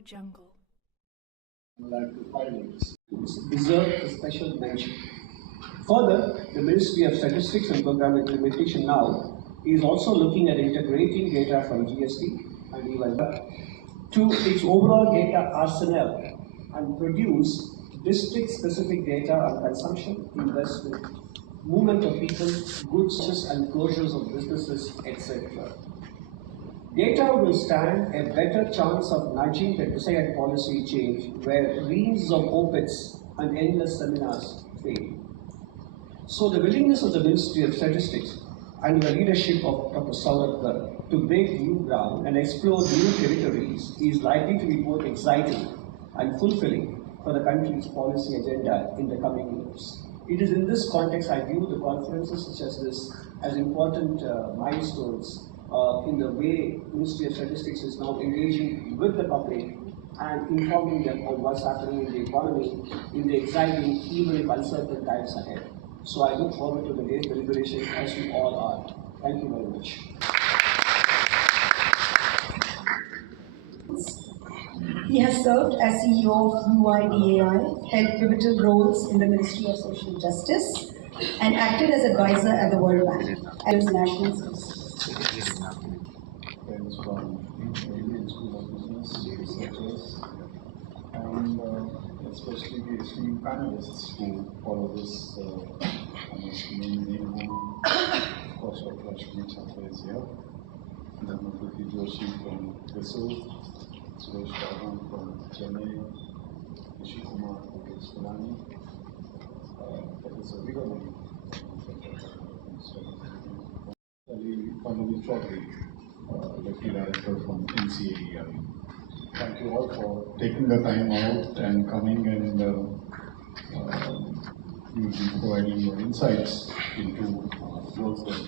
Jungle. Like the findings deserve a special mention. Further, the Ministry of Statistics and Program Implementation now is also looking at integrating data from GST and even to its overall data arsenal and produce district-specific data on consumption, investment, movement of people, goods and closures of businesses, etc. Data will stand a better chance of nudging the desired policy change where reams of opeds and endless seminars fail. So the willingness of the Ministry of Statistics and the leadership of Dr. Saurav to break new ground and explore new territories is likely to be both exciting and fulfilling for the country's policy agenda in the coming years. It is in this context I view the conferences such as this as important milestones in the way Ministry of Statistics is now engaging with the public and informing them on what's happening in the economy in the exciting, even if uncertain times ahead. So I look forward to the day's deliberation as we all are. Thank you very much. He has served as CEO of UIDAI, held pivotal roles in the Ministry of Social Justice, and acted as advisor at the World Bank and National Statistics. Friends from Indian School of Business, researchers, and especially the esteemed panelists who follow this name, of course, Dr. Ashwini Chakra is here, Dharmapati Joshi from Thrissur, Suresh Raghun from Chennai, Rishi Kumar from Spilani, Professor Vigamani from Pallavi Chaudhary, Deputy Director from NCAEI. Thank you all for taking the time out and coming and you'll be providing your insights into work that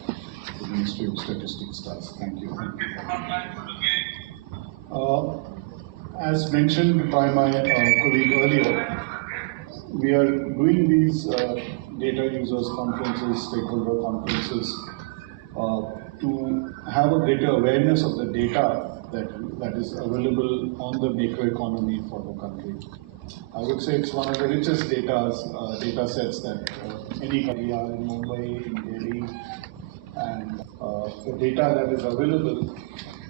the Ministry of Statistics does. Thank you. As mentioned by my colleague earlier, we are doing these data users conferences, stakeholder conferences to have a greater awareness of the data that is available on the macroeconomy for the country. I would say it's one of the richest data sets that any country are in Mumbai, in Delhi, and the data that is available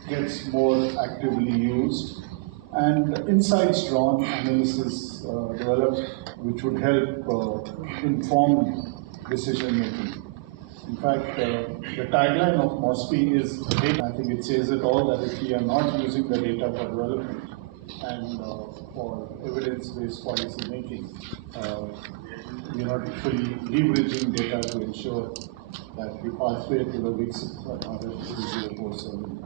gets more actively used, and insights drawn, analysis developed, which would help inform decision making. In fact, the tagline of MOSPI is data. I think it says it all, that if we are not using the data for development and for evidence-based policy making, we are not fully leveraging data to ensure that the pathway to the Viksit Bharat 2047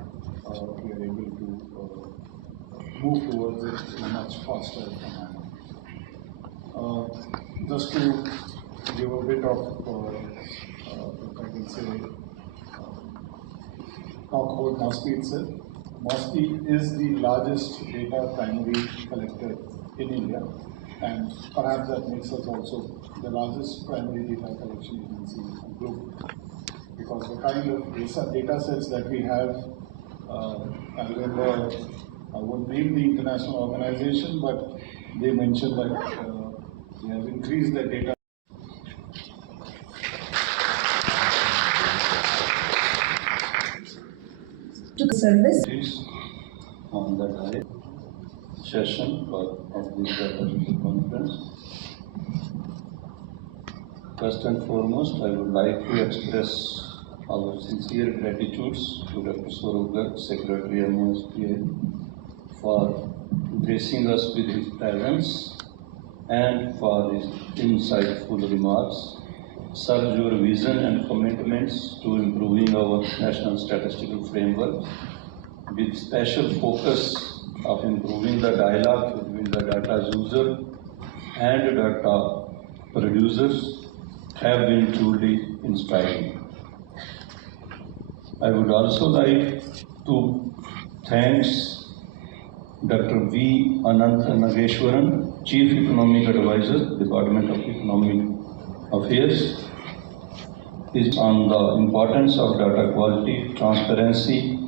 we are able to move towards it in a much faster manner. Just to give a bit of, if I can say, talk about MOSPI itself. MOSPI is the largest data primary collector in India, and perhaps that makes us also the largest primary data collection agency globally, because the kind of data sets that we have, I remember, I won't name the international organization, but they mentioned that they have increased their data. To service on the session of this data conference. First and foremost, I would like to express our sincere gratitudes to Dr. Saurav, Secretary MOSPA, for gracing us with his presence and for his insightful remarks. Sir, your vision and commitments to improving our national statistical framework with special focus of improving the dialogue between the data user and data producers have been truly inspiring. I would also like to thank Dr. V. Anantha Nageshwaran, Chief Economic Advisor, Department of Economic Affairs, is on the importance of data quality, transparency,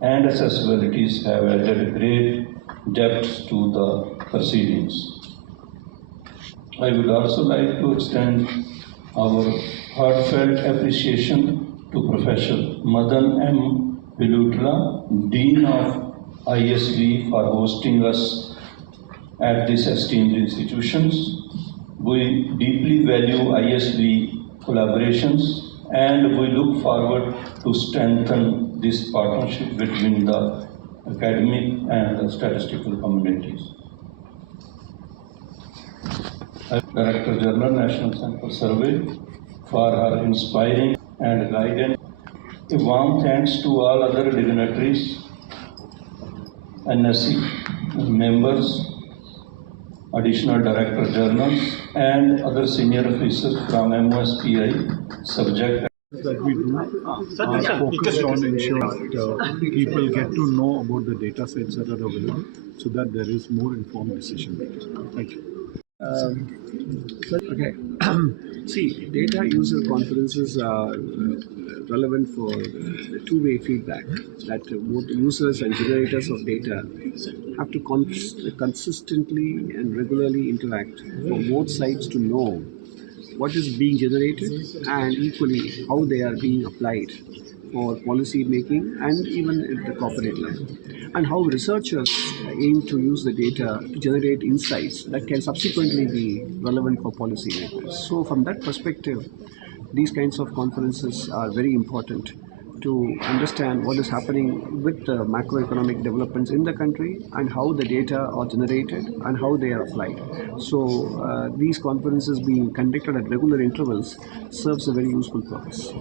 and accessibilities have added great depth to the proceedings. I would also like to extend our heartfelt appreciation to Professor Madan M. Pilutra, Dean of ISB, for hosting us at these esteemed institutions. We deeply value ISB collaborations and we look forward to strengthen this partnership between the academic and the statistical communities. Director General, National Sample Survey, for her inspiring and guidance. A warm thanks to all other dignitaries, NSC members, additional director journals, and other senior officers from MOSPI subject. That we do are focused on ensuring that people get to know about the data sets that are available so that there is more informed decision making. Thank you. Okay. See, data user conferences are relevant for two-way feedback, that both users and generators of data have to consistently and regularly interact for both sides to know what is being generated and equally how they are being applied for policy making and even at the corporate level, and how researchers aim to use the data to generate insights that can subsequently be relevant for policy makers. So from that perspective, these kinds of conferences are very important to understand what is happening with the macroeconomic developments in the country and how the data are generated and how they are applied. So these conferences being conducted at regular intervals serves a very useful purpose.